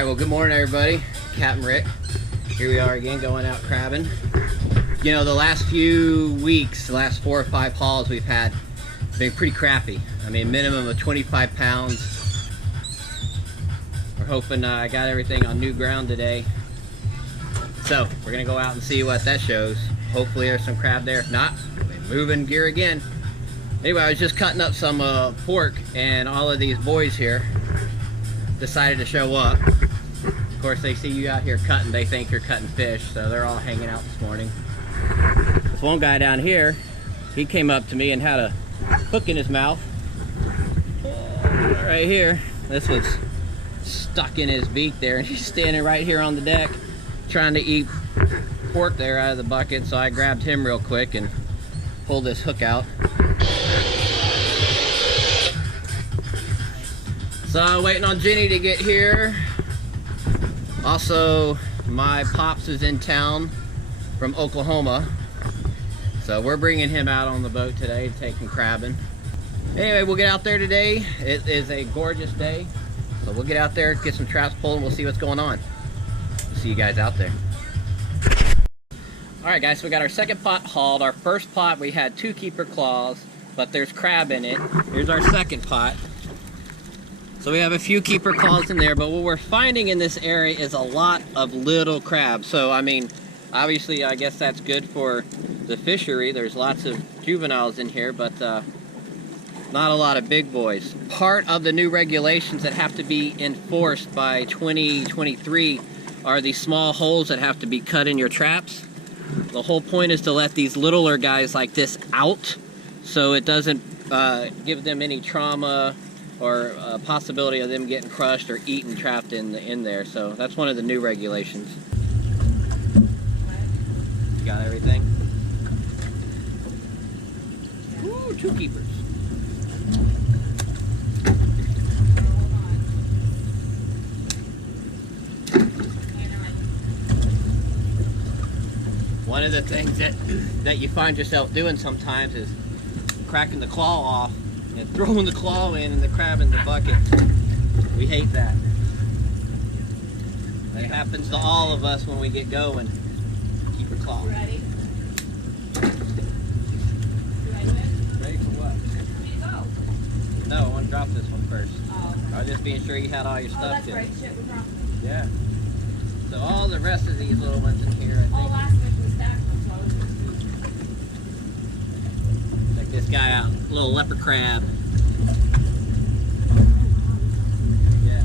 Alright, well, good morning, everybody. Captain Rick. Here we are again, going out crabbing. You know, the last few weeks, the last 4 or 5 hauls we've had, have been pretty crappy. I mean, minimum of 25 pounds. We're hoping I got everything on new ground today. So, we're going to go out and see what that shows. Hopefully there's some crab there. If not, we're moving gear again. Anyway, I was just cutting up some pork, and all of these boys here decided to show up. Of course, they see you out here cutting, they think you're cutting fish, so they're all hanging out this morning. This one guy down here, he came up to me and had a hook in his mouth. Right here. This was stuck in his beak there, and he's standing right here on the deck trying to eat pork there out of the bucket, so I grabbed him real quick and pulled this hook out. So waiting on Jenny to get here. Also, my pops is in town from Oklahoma, so we're bringing him out on the boat today to take him crabbing. Anyway, we'll get out there today. It is a gorgeous day, so we'll get out there, get some traps pulled, and we'll see what's going on. We'll see you guys out there. Alright guys, so we got our second pot hauled. Our first pot we had 2 keeper claws, but there's crab in it. Here's our second pot. So we have a few keeper claws in there, but what we're finding in this area is a lot of little crabs. So I mean, obviously I guess that's good for the fishery. There's lots of juveniles in here, but not a lot of big boys. Part of the new regulations that have to be enforced by 2023 are these small holes that have to be cut in your traps. The whole point is to let these littler guys like this out, so it doesn't give them any trauma or a possibility of them getting crushed or eaten trapped in there. So that's one of the new regulations. You got everything? Ooh, 2 keepers. One of the things that you find yourself doing sometimes is cracking the claw off and throwing the claw in and the crab in the bucket. We hate that. That happens to all of us when we get going. Keep your claw. Ready? Ready for what? No, I want to drop this one first. Oh, okay. I was just being sure you had all your stuff. That's right. Shit, we dropped it. Yeah. So all the rest of these little ones in here, I think. All last week was stacked with clothes. Check this guy out. Little leper crab. Yeah.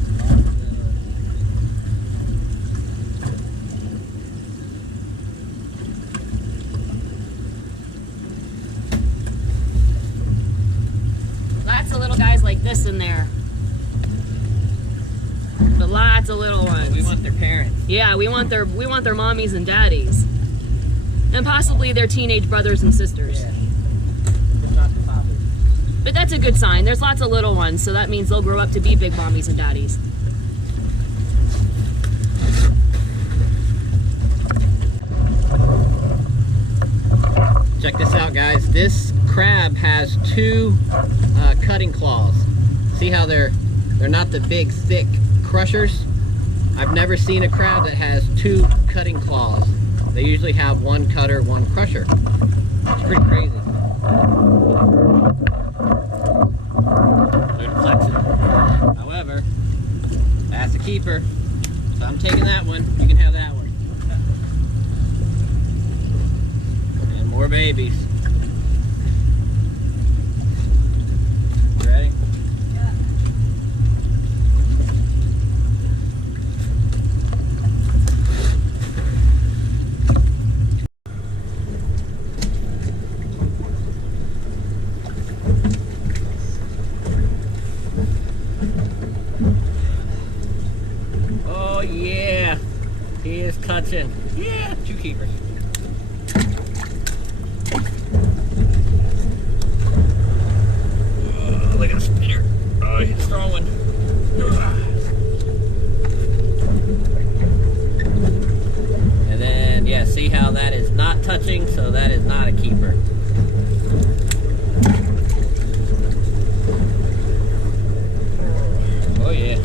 Lots of little guys like this in there. But lots of little ones. We want their parents. Yeah, we want their mommies and daddies. And possibly their teenage brothers and sisters. Yeah. Just not the poppers. But that's a good sign. There's lots of little ones, so that means they'll grow up to be big mommies and daddies. Check this out, guys. This crab has 2 cutting claws. See how they're not the big, thick crushers? I've never seen a crab that has 2 cutting claws. They usually have 1 cutter, 1 crusher. It's pretty crazy. They're flexing. However, that's a keeper. So I'm taking that one. You can have that one. And more babies. Ready? Yeah. Oh yeah, he is touching. Yeah, 2 keepers. Oh, look at the spinner. Oh, he's throwing. And then, yeah, see how that is not touching, so that is not a keeper. Oh yeah.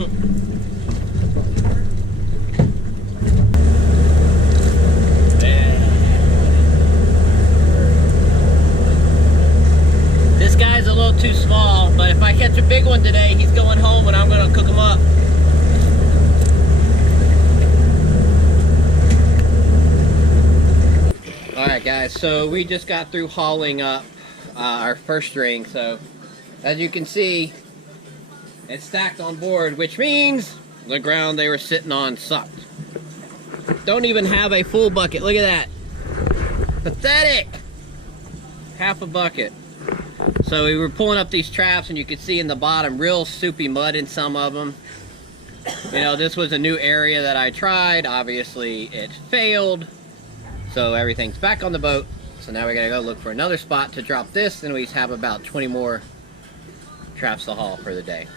This guy's a little too small, but if I catch a big one today, he's going home and I'm gonna cook him up. Alright guys, so we just got through hauling up our first string, so as you can see, it's stacked on board, which means the ground they were sitting on sucked. Don't even have a full bucket, look at that. Pathetic! Half a bucket. So we were pulling up these traps and you could see in the bottom real soupy mud in some of them. You know, this was a new area that I tried. Obviously it failed. So everything's back on the boat. So now we gotta go look for another spot to drop this, and we have about 20 more traps to haul for the day.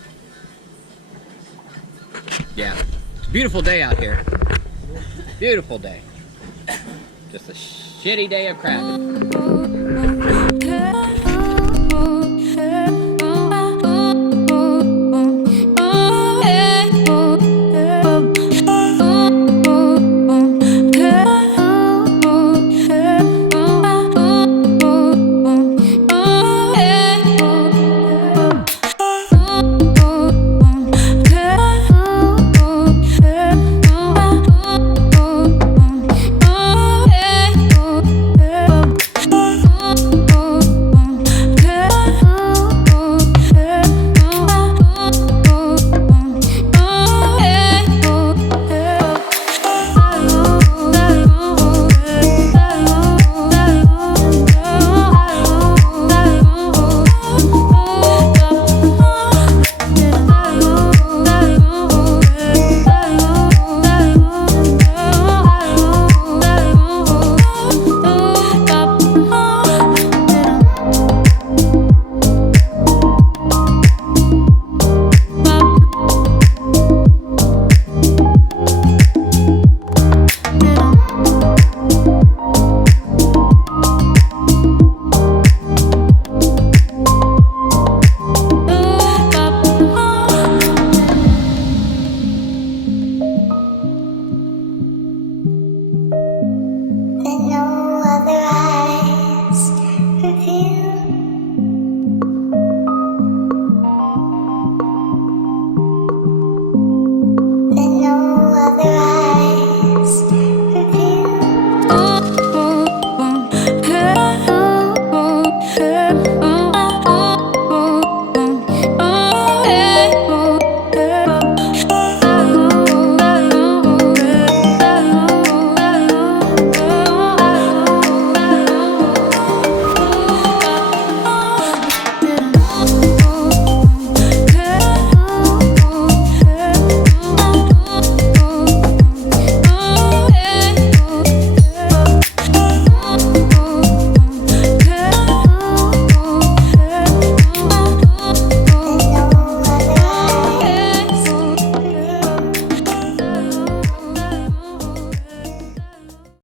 Yeah, it's a beautiful day out here. Beautiful day. Just a shitty day of crabbing.